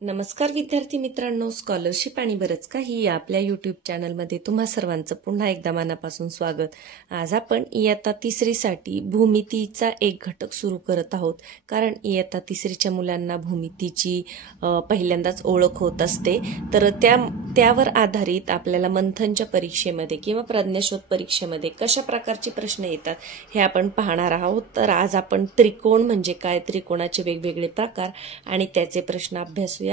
नमस्कार विद्यार्थी मित्रांनो, स्कॉलरशिप आणि बरंच काही या आपल्या यूट्यूब चॅनलमध्ये तुम्हा सर्वांचं पुन्हा एकदा मनापासून स्वागत। आज आपण इयत्ता तिसरीसाठी भूमितीचा एक घटक सुरू करत आहोत, कारण इयत्ता तिसरीच्या मुलांना भूमितीची पहिल्यांदाच ओळख होत असते। तर त्यावर आधारित आपल्याला मंथनच्या परीक्षेमध्ये किंवा प्रज्ञाशोध परीक्षेमध्ये कशा प्रकारचे प्रश्न येतात हे आपण पाहणार आहोत। तर आज आपण त्रिकोण म्हणजे काय, त्रिकोणाचे वेगवेगळे प्रकार आणि त्याचे प्रश्न अभ्यासूया।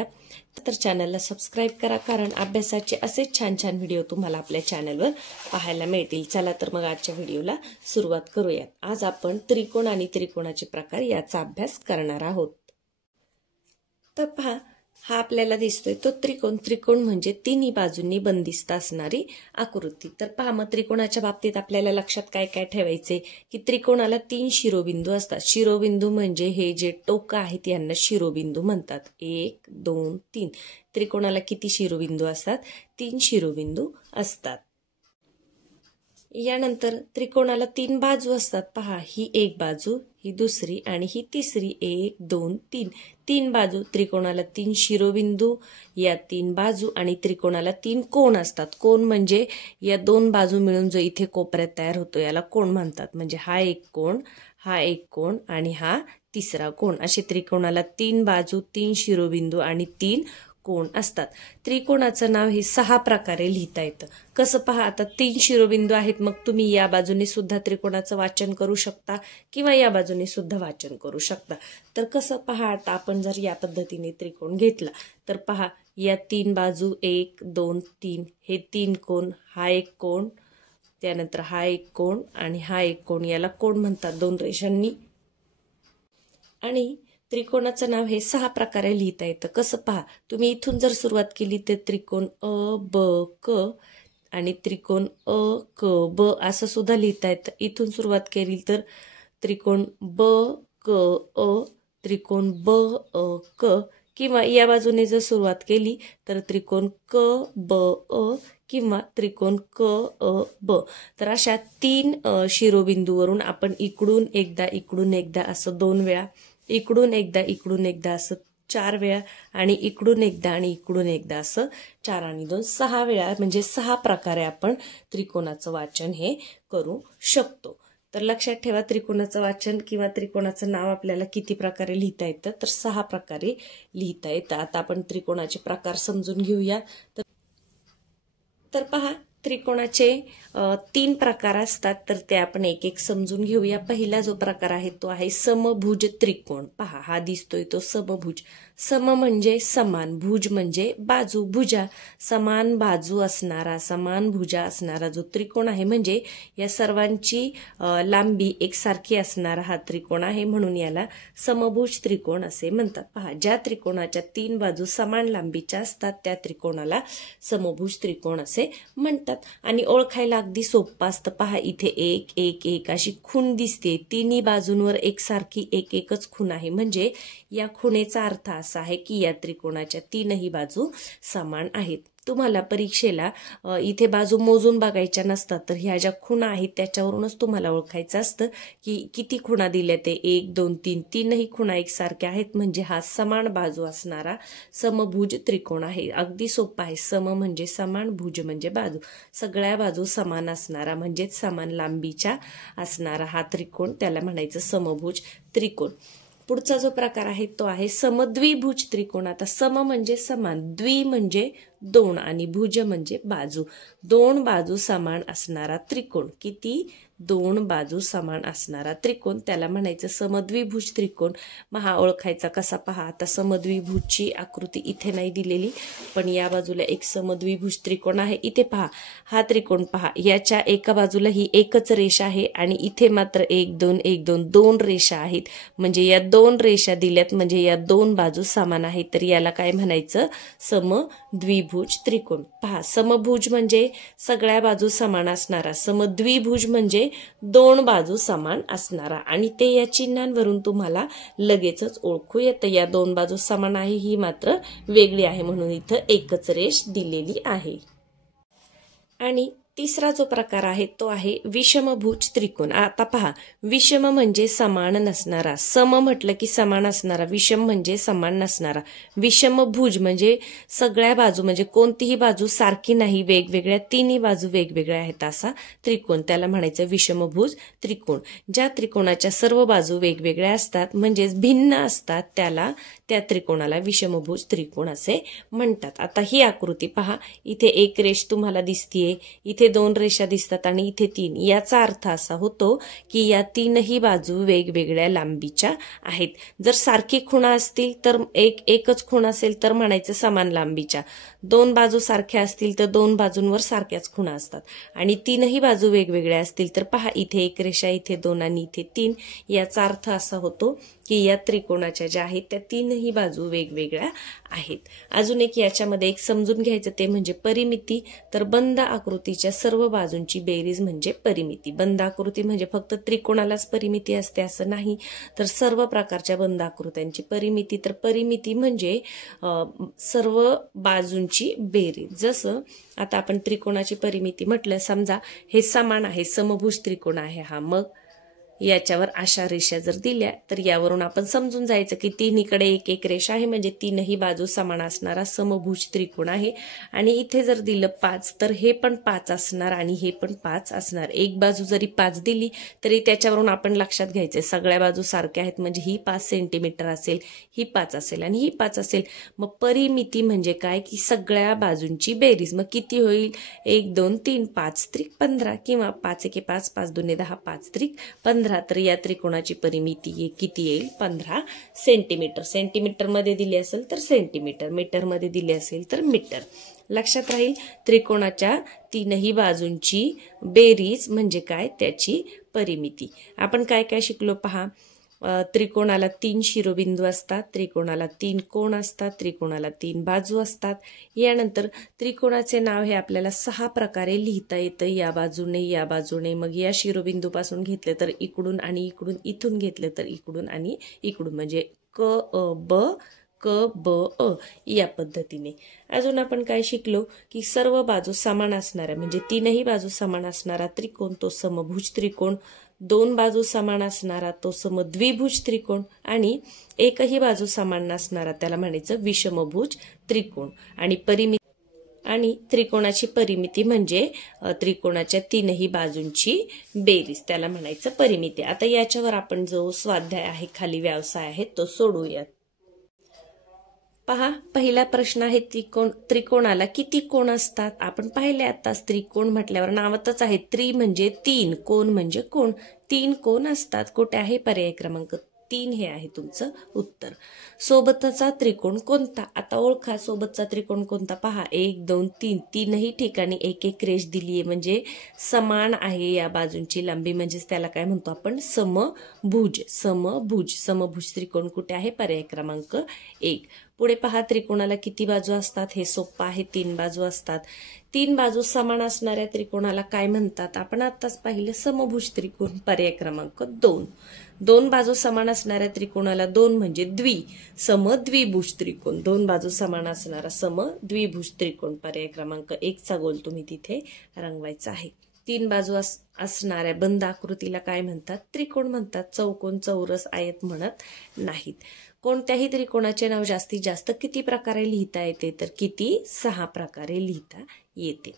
तर चॅनलला सबस्क्राइब करा, कारण अभ्यासाचे असे छान छान व्हिडिओ तुम्हाला आपल्या चॅनलवर पाहायला मिळतील। चला तर मग आजच्या व्हिडिओला सुरुवात करूया। आज आपण त्रिकोण आणि त्रिकोणाचे प्रकार याचा अभ्यास करणार आहोत। तर पहा, हा आपल्याला दिसतोय तो त्रिकोण। त्रिकोण म्हणजे तिन्ही बाजूंनी बंदिस्त असणारी आकृती। तर पहा, मग त्रिकोणाच्या बाबतीत आपल्याला लक्षात काय काय ठेवायचे की त्रिकोणाला 3 शिरोबिंदू असतात। शिरोबिंदू म्हणजे हे जे टोक आहेत यांना शिरोबिंदू म्हणतात। 1 2 3 त्रिकोणाला किती शिरोबिंदू असतात? 3 शिरोबिंदू असतात। यानंतर त्रिकोणाला 3 बाजू असतात। पहा, ही एक बाजू, ही दुसरी आणि ही तिसरी। 1 2 3 3 बाजू। त्रिकोणाला 3 शिरोबिंदू, या 3 बाजू आणि त्रिकोणाला 3 कोन असतात। कोन म्हणजे या 2 बाजू मिळून जो इथे कोपऱ्यात तयार होतो याला कोन म्हणतात। म्हणजे हा एक कोन, हा एक कोन आणि हा तिसरा कोन, असे त्रिकोणाला 3 बाजू, 3 शिरोबिंदू आणि 3 कोन असतात। त्रिकोणाचं नाव हे 6 प्रकारे लिहिता येतं। कसं पहा, आता 3 शिरोबिंदू आहेत, मग तुम्ही या बाजूने सुद्धा त्रिकोणाचं वाचन करू शकता किंवा या बाजूने सुद्धा वाचन करू शकता। तर कसं पहा, आता आपण जर या पद्धतीने त्रिकोण घेतला तर पहा, या 3 बाजू 1 2 3 हे 3 कोन, हा एक कोन, त्यानंतर हा एक कोन आणि हा एक कोन, याला कोन म्हणतात 2 रेषांनी। आणि त्रिकोणाचं नाव हे 6 प्रकारे लिहिता येतं। कसं पहा, तुम्ही इथून जर सुरुवात केली तर त्रिकोण अ ब क आणि त्रिकोण अ क ब असं सुद्धा लिहिता येतं। इथून सुरुवात केली तर त्रिकोण ब क अ, त्रिकोण ब अ क, किंवा या बाजूने जर सुरुवात केली तर त्रिकोण क ब अ किंवा त्रिकोण क अ ब। तर अशा 3 शिरोबिंदूवरून आपण इकडून एकदा असं 2 वेळा, इकडून एकदा असं 4 वेळा आणि इकडून एकदा असं 4 आणि 2 6 वेळा, म्हणजे 6 प्रकारे आपण त्रिकोणाचं वाचन हे करू शकतो। तर लक्षात ठेवा, त्रिकोणाचं वाचन किंवा त्रिकोणाचं नाव आपल्याला किती प्रकारे लिहिता येतं? तर 6 प्रकारे लिहिता येतं। आता आपण त्रिकोणाचे प्रकार समजून घेऊया। तर पहा, त्रिकोणाचे 3 प्रकार असतात, तर ते आपण एक एक समजून घेऊया। पहिला जो प्रकार आहे तो आहे समभुज त्रिकोण। पहा, हा दिसतोय तो समभुज। सम म्हणजे समान, भुज म्हणजे बाजू, भुजा, समान बाजू असणारा, समान भुजा असणारा जो त्रिकोण आहे, म्हणजे या सर्वांची लांबी एकसारखी असणारा हा त्रिकोण आहे, म्हणून याला समभुज त्रिकोण असे म्हणतात। पहा, ज्या त्रिकोणाच्या 3 बाजू समान लांबीच्या असतात त्या त्रिकोणाला समभुज त्रिकोण असे म्हणतात। आणि ओळखायला अगदी सोपं असतं। पहा, इथे 1 1 1 अशी खूण दिसते, तिन्ही बाजूंवर एकसारखी एकच खूण आहे, म्हणजे या खुणेचा अर्थ असा आहे की या त्रिकोणाच्या 3ही बाजू समान आहेत। तुम्हाला परीक्षेला इथे बाजू मोजून बघायच्या नसतात, तर ह्या ज्या खुणा आहेत त्याच्यावरूनच तुम्हाला ओळखायचं असतं की किती खुणा दिल्या ते 1 2 3 तीनही खुणा एकसारख्या आहेत, म्हणजे हा समान बाजू असणारा समभुज त्रिकोण आहे। अगदी सोपं आहे। सम म्हणजे समान, भुज म्हणजे बाजू, सगळ्या बाजू समान असणारा म्हणजेच समान लांबीच्या असणारा हा त्रिकोण, त्याला म्हणायचं समभुज त्रिकोण। पुढचा जो प्रकार आहे तो आहे समद्विभुज त्रिकोण। आता सम म्हणजे समान, द्वि म्हणजे 2 आणि भुज म्हणजे बाजू, 2 बाजू समान असणारा त्रिकोण। किती? 2 बाजू समान असणारा त्रिकोण, त्याला म्हणायचं समद्विभुज त्रिकोण। मग हा ओळखायचा कसा? पहा, आता समद्विभुजची आकृती इथे नाही दिलेली, पण या बाजूला एक समद्विभुज त्रिकोण आहे। इथे पहा, हा त्रिकोण पहा, याच्या एका बाजूला ही एकच रेषा आहे आणि इथे मात्र 1 2 1 2 2 रेषा आहेत, म्हणजे या 2 रेषा दिल्यात, म्हणजे या 2 बाजू समान आहेत, तर याला काय म्हणायचं? समद्विभुज त्रिकोण। पहा, समभुज म्हणजे सगळ्या बाजू समान असणारा, समद्विभुज म्हणजे 2 बाजू समान असणारा, आणि ते या चिन्हांवरून तुम्हाला लगेचच ओळखू येतं। या 2 बाजू समान आहे, ही मात्र वेगळी आहे, म्हणून इथं एकच रेष दिलेली आहे। आणि तिसरा जो प्रकार आहे तो आहे विषमभुज त्रिकोण. आता पहा, विषम म्हणजे समान नसणारा, सम म्हटलं की समान असणारा, विषम म्हणजे समान नसणारा, विषमभुज म्हणजे सगळ्या बाजू म्हणजे कोणतीही बाजू सारखी नाही, वेगवेगळ्या तिन्ही बाजू वेगवेगळ्या आहेत असा त्रिकोण, त्याला म्हणायचं विषमभुज त्रिकोण. ज्या त्रिकोणाच्या सर्व बाजू वेगवेगळ्या असतात म्हणजेच भिन्न असतात त्याला त्या त्रिकोणाला विषमभुज त्रिकोण असे म्हणतात. आता ही आकृती पहा, इथे एक रेष तुम्हाला दिसतीये, इथे 2 रेषा दिसतात आणि इथे 3. याचा अर्थ असा होतो की या तीनही बाजू वेगवेगळ्या लांबीच्या आहेत. जर सारखी खुणा असतील तर एकच खुणा असेल तर म्हणायचं समान लांबीच्या, 2 बाजू सारख्या असतील तर 2 बाजूंवर सारख्याच खुणा असतात, आणि तीनही बाजू वेगवेगळ्या असतील तर पहा, इथे एक रेषा, इथे 2 आणि इथे 3. याचा अर्थ असा होतो की या त्रिकोणाच्या ज्या आहेत त्या तीनही बाजू वेगवेगळ्या आहेत. अजून एक याच्यामध्ये एक समजून घ्यायचं ते म्हणजे परिमिती. तर बंद आकृतीच्या सर्व बाजूंची बेरीज म्हणजे परिमिती. बंद आकृती म्हणजे फक्त त्रिकोणालाच परिमिती असते असं नाही, तर सर्व प्रकारच्या बंद आकृत्यांची परिमिती. तर परिमिती म्हणजे सर्व बाजूंची बेरीज. जसं आता आपण त्रिकोणाची परिमिती म्हटलं, समजा हे समान आहे, समभुज त्रिकोण आहे हा, मग याच्यावर अशा रेषा जर दिल्या तर यावरून आपण समजून जायचं की तिन्हीकडे एक एक रेषा आहे म्हणजे तीनही बाजू समान असणारा समभुज त्रिकोण आहे. आणि इथे जर दिलं 5 तर हे पण 5 असणार आणि हे पण 5 असणार. एक बाजू जरी 5 दिली तरी त्याच्यावरून आपण लक्षात घ्यायचे सगळ्या बाजू सारख्या आहेत म्हणजे ही 5 सेंटीमीटर असेल, ही 5 असेल आणि ही 5 असेल. मग परिमिती म्हणजे काय की सगळ्या बाजूंची बेरीज. मग किती होईल? 1 2 3 5 त्रिक 15 किंवा 5 1 5 5 2 10 5 त्रिक 15. तर या त्रिकोणाची परिमिती किती येईल? 15 सेंटीमीटर. सेंटीमीटर मध्ये दिली असेल तर सेंटीमीटर, मीटर मध्ये दिली असेल तर मीटर. लक्षात राहील. त्रिकोणाच्या तीनही बाजूंची बेरीज म्हणजे काय? त्याची परिमिती. आपण काय काय शिकलो पहा. त्रिकोणाला 3 शिरोबिंदू असतात, त्रिकोणाला 3 कोण असतात, त्रिकोणाला 3 बाजू असतात. यानंतर त्रिकोणाचे नाव हे आपल्याला 6 प्रकारे लिहिता येतं. या बाजूने, या बाजूने, मग या शिरोबिंदूपासून घेतले तर इकडून आणि इकडून, इथून घेतले तर इकडून आणि इकडून, म्हणजे क अ ब क ब अ या पद्धतीने. अजून आपण काय शिकलो की सर्व बाजू समान असणाऱ्या म्हणजे तीनही बाजू समान असणारा त्रिकोण तो समभुज त्रिकोण, 2 बाजू समान असणारा तो समद्विभुज त्रिकोण आणि एकही बाजू समान नसणारा त्याला म्हणायचं विषमभुज त्रिकोण. आणि त्रिकोणाची परिमिती म्हणजे त्रिकोणाच्या तीनही बाजूंची बेरीज, त्याला म्हणायचं परिमिती. आता याच्यावर आपण जो स्वाध्याय आहे खाली व्यवसाय आहे तो सोडूयात. पहा, पहिला प्रश्न आहे त्रिकोणाला किती कोण असतात? आपण पाहिले आताच त्रिकोण म्हटल्यावर नावातच आहे त्रि म्हणजे 3, कोण म्हणजे कोण. 3 कोण असतात. कुठे आहे? पर्याय क्रमांक 3 हे आहे तुमचं उत्तर. सोबतचा त्रिकोण कोणता? आता ओळखा सोबतचा त्रिकोण कोणता. पहा 1 2 3 तीनही ठिकाणी एक एक रेष दिली आहे म्हणजे समान आहे या बाजूंची लांबी, म्हणजेच त्याला काय म्हणतो आपण? समभुज. समभुज. समभुज त्रिकोण कुठे आहे? पर्याय क्रमांक 1. पुढे पहा, त्रिकोणाला किती बाजू असतात? हे सोपं आहे, 3 बाजू असतात. 3 बाजू समान असणाऱ्या त्रिकोणाला काय म्हणतात? आपण आताच पाहिलं समभुज त्रिकोण. पर्याय क्रमांक 2. 2 बाजू समान असणाऱ्या त्रिकोणाला 2 म्हणजे समद्विभुज त्रिकोण. 2 बाजू समान असणारा समद्विभुज त्रिकोण. पर्याय क्रमांक 1 चा गोल तुम्ही तिथे रंगवायचा आहे. 3 बाजू असणाऱ्या बंद आकृतीला काय म्हणतात? त्रिकोण म्हणतात. चौकोन, चौरस, आयत म्हणत नाहीत. कोणत्याही त्रिकोणाचे नाव जास्तीत जास्त किती प्रकारे लिहिता येते? तर किती? 6 प्रकारे लिहिता येते.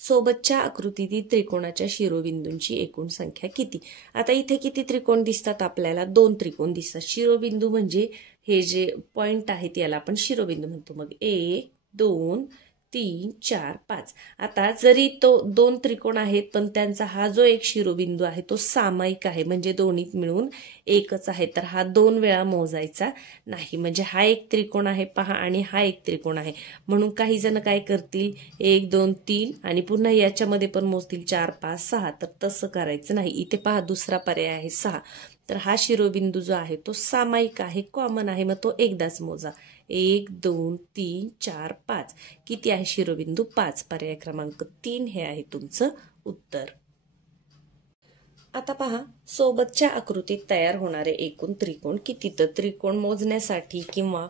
सोबतच्या आकृतीतील त्रिकोणाच्या शिरोबिंदूंची एकूण संख्या किती? आता इथे किती त्रिकोण दिसतात आपल्याला? 2 त्रिकोण दिसतात. शिरोबिंदू म्हणजे हे जे पॉइंट आहेत याला आपण शिरोबिंदू म्हणतो. मग 1 2 3 4 5. आता जरी तो 2 त्रिकोण आहेत पण त्यांचा हा जो एक शिरोबिंदू आहे तो सामायिक आहे म्हणजे दोन्हीत मिळून एकच आहे, तर हा 2 वेळा मोजायचा नाही. म्हणजे हा एक त्रिकोण आहे पहा आणि हा एक त्रिकोण आहे, म्हणून काही जण काय करतील 1 2 3 आणि पुन्हा याच्यामध्ये पण मोजतील 4 5 6. तर तसं करायचं नाही. इथे पहा दुसरा पर्याय आहे 6. तर हा शिरोबिंदू जो आहे तो सामायिक आहे, कॉमन आहे, मग तो एकदाच मोजा. 1 2 3 4 5. किती आहे शिरोबिंदू? 5. पर्याय क्रमांक 3 हे आहे तुमचं उत्तर. आता पहा, सोबतच्या आकृतीत तयार होणारे एकूण त्रिकोण किती. तर त्रिकोण मोजण्यासाठी किंवा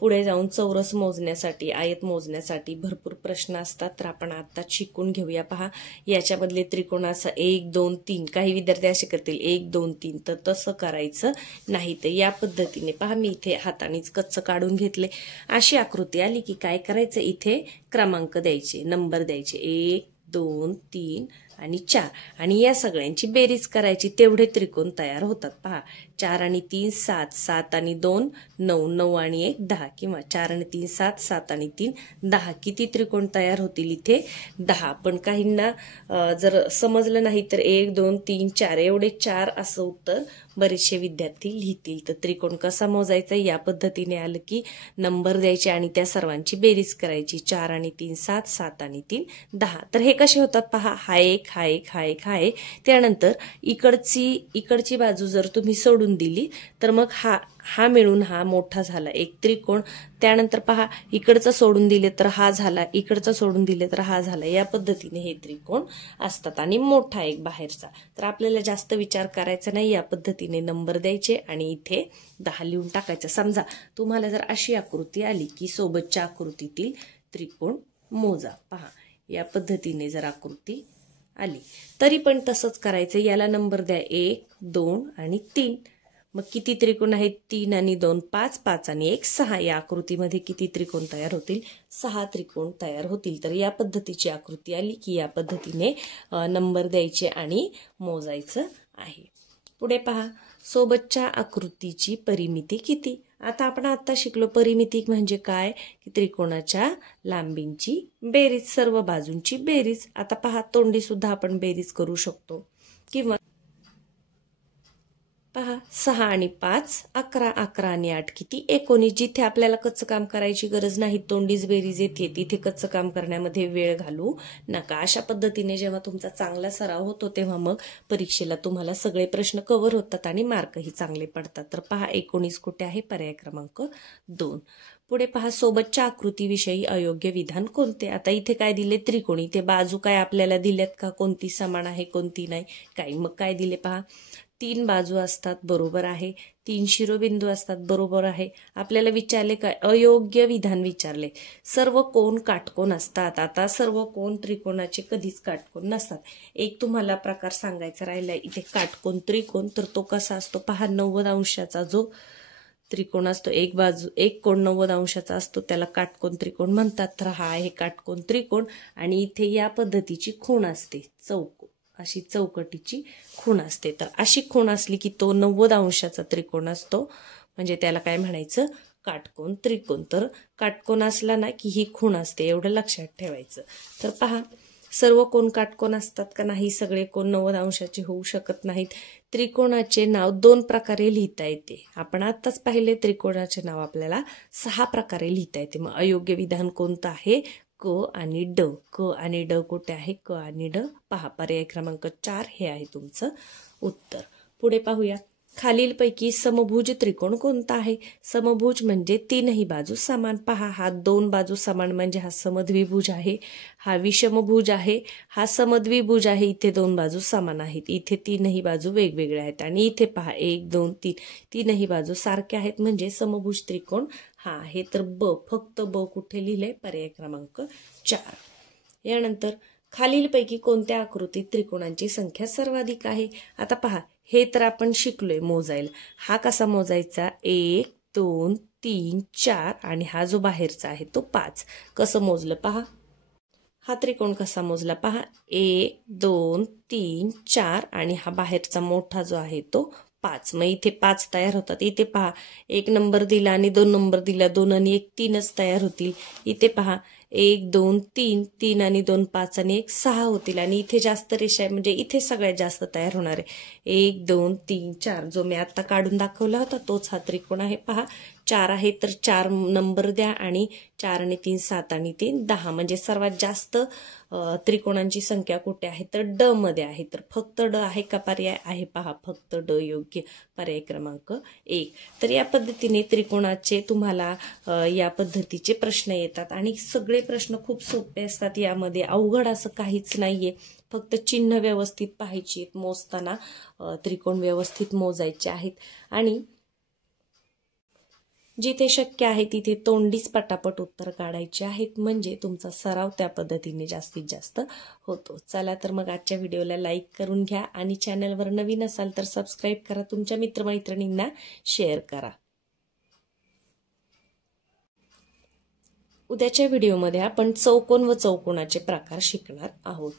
पुढे जाऊन चौरस मोजण्यासाठी, आयत मोजण्यासाठी भरपूर प्रश्न असतात. तर आपण आता शिकून घेऊया. पहा, याच्या बदले त्रिकोणाचं 1 2 3 काही विद्यार्थी असे करतील 1 2 3, तर तसं करायचं नाही. तर या पद्धतीने पहा, मी इथे हातानेच कच्चं काढून घेतले. अशी आकृती आली की काय करायचं, इथे क्रमांक द्यायचे, नंबर द्यायचे 1 2 3 आणि 4 आणि या सगळ्यांची बेरीज करायची. तेवढे त्रिकोण तयार होतात. पहा, 4 आणि 3 7, 7 आणि 2 9, 9 आणि 1 10 किंवा 4 आणि 3 7, 7 आणि 3 10. किती त्रिकोण तयार होतील इथे, 10. पण काहींना जर समजलं नाही तर 1 2 3 4 एवढे 4 असं उत्तर बरेचसे विद्यार्थी लिहितील. तर त्रिकोण कसा मोजायचा, या पद्धतीने आलं की नंबर द्यायचे आणि त्या सर्वांची बेरीज करायची. 4 आणि 3 7, 7 आणि 3 10. तर हे कसे होतात पहा, हा एक हा एक हा एक हा एक. त्यानंतर इकडची बाजू जर तुम्ही सोडून दिली तर मग हा मिळून हा मोठा झाला एक त्रिकोण. त्यानंतर पहा, इकडचं सोडून दिले तर हा झाला, इकडचं सोडून दिले तर हा झाला. या पद्धतीने हे त्रिकोण असतात आणि मोठा एक बाहेरचा. तर आपल्याला जास्त विचार करायचा नाही, या पद्धतीने नंबर द्यायचे आणि इथे 10 लिहून टाकायचं. समजा तुम्हाला जर अशी आकृती आली की सोबतच्या आकृतीतील त्रिकोण मोजा. पहा, या पद्धतीने जर आकृती आली तरी पण तसंच करायचं. याला नंबर द्या 1 2 आणि 3. मग किती त्रिकोण आहेत, 3 आणि 2 5, 5 आणि 1 6. या आकृतीमध्ये किती त्रिकोण तयार होतील, 6 त्रिकोण तयार होतील. तर या पद्धतीची आकृती आली की या पद्धतीने नंबर द्यायचे आणि मोजायचं आहे. पुढे पहा, सोबतच्या आकृतीची परिमिती किती. आता आपण आता शिकलो परिमिती म्हणजे काय, की त्रिकोणाच्या लांबींची बेरीज, सर्व बाजूंची बेरीज. आता पहा, तोंडी सुद्धा आपण बेरीज करू शकतो. किंवा पहा, 6 आणि 5 11, 11 आणि 8 किती 19. जिथे आपल्याला कच्चं काम करायची गरज नाही, तोंडीच बेरीज येते, तिथे कच्चं काम करण्यामध्ये वेळ घालू नका. अशा पद्धतीने जेव्हा तुमचा चांगला सराव होतो तेव्हा मग परीक्षेला तुम्हाला सगळे प्रश्न कव्हर होतात आणि मार्कही चांगले पडतात. तर पहा, 19 कुठे आहे, पर्याय क्रमांक 2. पुढे पहा, सोबतच्या आकृतीविषयी अयोग्य विधान कोणते. आता इथे काय दिले, त्रिकोणी. ते बाजू काय आपल्याला दिल्यात का, कोणती समान आहे कोणती नाही काही. मग काय दिले पहा, 3 बाजू असतात, बरोबर आहे. 3 शिरोबिंदू असतात, बरोबर आहे. आपल्याला विचारले काय, अयोग्य विधान विचारले. सर्व कोण काटकोन असतात. आता सर्व कोण त्रिकोणाचे कधीच काटकोन नसतात. एक तुम्हाला प्रकार सांगायचा राहिला इथे, काटकोन त्रिकोण. तर तो कसा असतो पहा, 90 अंशाचा जो त्रिकोण असतो, एक कोण 90 अंशाचा असतो, त्याला काटकोन त्रिकोण म्हणतात. तर हा आहे काटकोन त्रिकोण आणि इथे या पद्धतीची खूण असते, अशी चौकटीची खूण असते. तर अशी खूण असली की तो 90 अंशाचा त्रिकोण असतो, म्हणजे त्याला काय म्हणायचं, काटकोन त्रिकोण. तर काटकोन असला ना की ही खूण असते, एवढं लक्षात ठेवायचं. तर पहा, सर्व कोण काटकोन असतात का नाही, सगळे कोण 90 अंशाचे होऊ शकत नाहीत. त्रिकोणाचे नाव 2 प्रकारे लिहिता येते. आपण आताच पाहिले, त्रिकोणाचे नाव आपल्याला 6 प्रकारे लिहिता येते. मग अयोग्य विधान कोणतं आहे, क आणि ड. क आणि ड कुठे आहे, क आणि ड. पहा, पर्याय क्रमांक 4 हे आहे तुमचं उत्तर. पुढे पाहूया, खालीलपैकी समभुज त्रिकोण कोणता आहे. समभुज म्हणजे 3ही बाजू समान. पहा, हा 2 बाजू समान म्हणजे हा समद्विभुज आहे. हा विषमभुज आहे, हा समद्विभुज आहे. इथे 2 बाजू समान आहेत, इथे 3ही बाजू वेगवेगळ्या आहेत. आणि इथे पहा 1 2 3 3ही बाजू सारख्या आहेत, म्हणजे समभुज त्रिकोण हा आहे. तर फक्त ब कुठे लिहिले, पर्याय क्रमांक 4. यानंतर खालीलपैकी कोणत्या आकृतीत त्रिकोणांची संख्या सर्वाधिक आहे. आता पहा, हे तर आपण शिकलोय मोजायला. हा कसा मोजायचा, 1 2 3 4 आणि हा जो बाहेरचा आहे तो 5. कसं मोजलं पहा, हा त्रिकोण कसा मोजला पहा, 1 2 3 4 आणि हा बाहेरचा मोठा जो आहे तो 5. मग इथे 5 तयार होतात. इथे पहा, 1 नंबर दिला आणि 2 नंबर दिला, 2 आणि 1 3च तयार होतील. इथे पहा, 1 2 3 3 आणि 2 5 आणि 1 6 होतील. आणि इथे जास्त रेषा आहे, म्हणजे इथे सगळ्यात जास्त तयार होणार आहे. 1 2 3 4 जो मी आता काढून दाखवला होता तोच हा त्रिकोण आहे. पहा, 4 आहे तर 4 नंबर द्या आणि 4 आणि 3 7 आणि 3 10 म्हणजे सर्वात जास्त त्रिकोणांची संख्या कुठे आहे तर ड मध्ये आहे. तर फक्त ड आहे का पर्याय आहे पहा, फक्त ड योग्य पर्याय क्रमांक 1. तर या पद्धतीने त्रिकोणाचे तुम्हाला या पद्धतीचे प्रश्न येतात आणि सगळे प्रश्न खूप सोपे असतात. यामध्ये अवघड असं काहीच नाहीये. फक्त चिन्ह व्यवस्थित पाहायची आहेत, मोजताना त्रिकोण व्यवस्थित मोजायचे आहेत आणि जिथे शक्य आहे तिथे तोंडीच पटापट उत्तर काढायचे आहेत, म्हणजे तुमचा सराव त्या पद्धतीने जास्तीत जास्त होतो. चला तर मग आजच्या व्हिडिओला लाईक करून घ्या आणि चॅनलवर नवीन असाल तर सबस्क्राईब करा, तुमच्या मित्रमैत्रिणींना शेअर करा. उद्याच्या व्हिडिओमध्ये आपण चौकोन व चौकोनाचे प्रकार शिकणार आहोत.